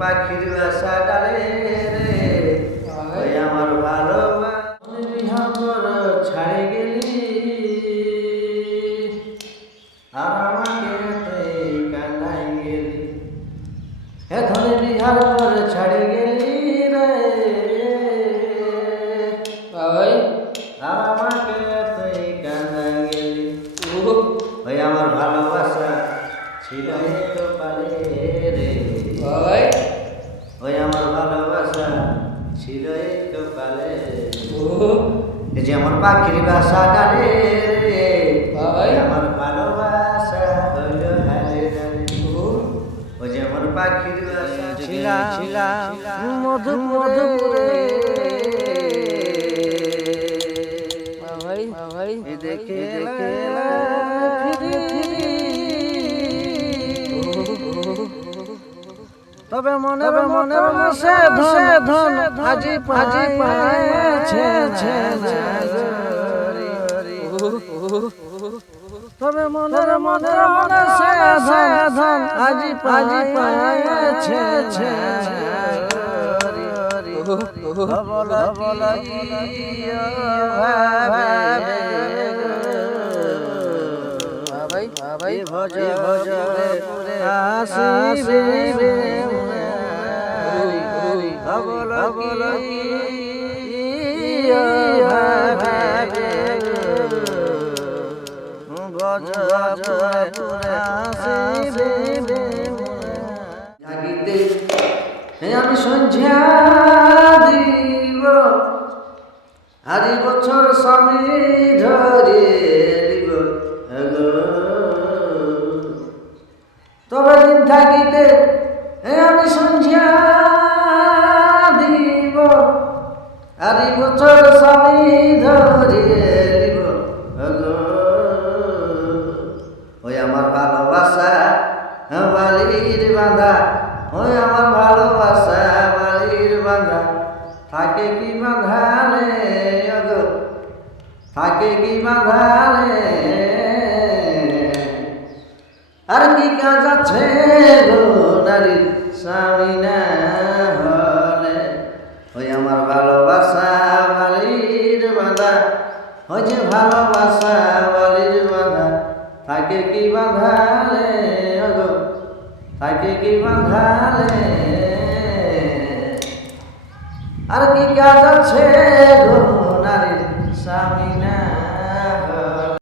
পাখির বাসা ডালে রে ওই আমার ভালোবাসা বিহার ছাড়ে গেলি আর আমাকে তুই কান্দাই গেলি হে ধরে বিহার ছাড়ে গেলি রে আর আমাকে তুই কান্দাই গেলি ওই আমার ভালোবাসা ছিল তো পালে রে ওই আমার ভালোবাসা ছিল তো পালে এই যে আমার পাখির বাসা ডালে রে আমার ভালোবাসা হইল হালে ডালে ওই যে আমার পাখির বাসা ছিলাম মধুপুরে দেখে তবে মনে সে ধন আজি পাইছে তবে মনে সে ধন আজি পাইছে ভাই ভজ আসিবে জাগিতে আমি সন্ধ্যা দিব আজ বছর স্বামী ধরে দিব তবে দিন থাকিতে আমি সন্ধ্যা দিব আজ বছর স্বামী ধরে দিব ওই আমার ভালোবাসা বালির বাঁধা ওই আমার ভালোবাসা বালির বাঁধা থাকে কি বাঁধালে থাকে কি বাঁধালে আর কি কাজ আছে গো নারীর স্বামী না হলে ওই আমার ভালোবাসা বালির বাঁধা ওই যে ভালোবাসা বালির বাঁধা থাকে কি বাঁধালে গো থাকে কি বাঁধালে আর কি কাজ আছে গো নারীর স্বামী না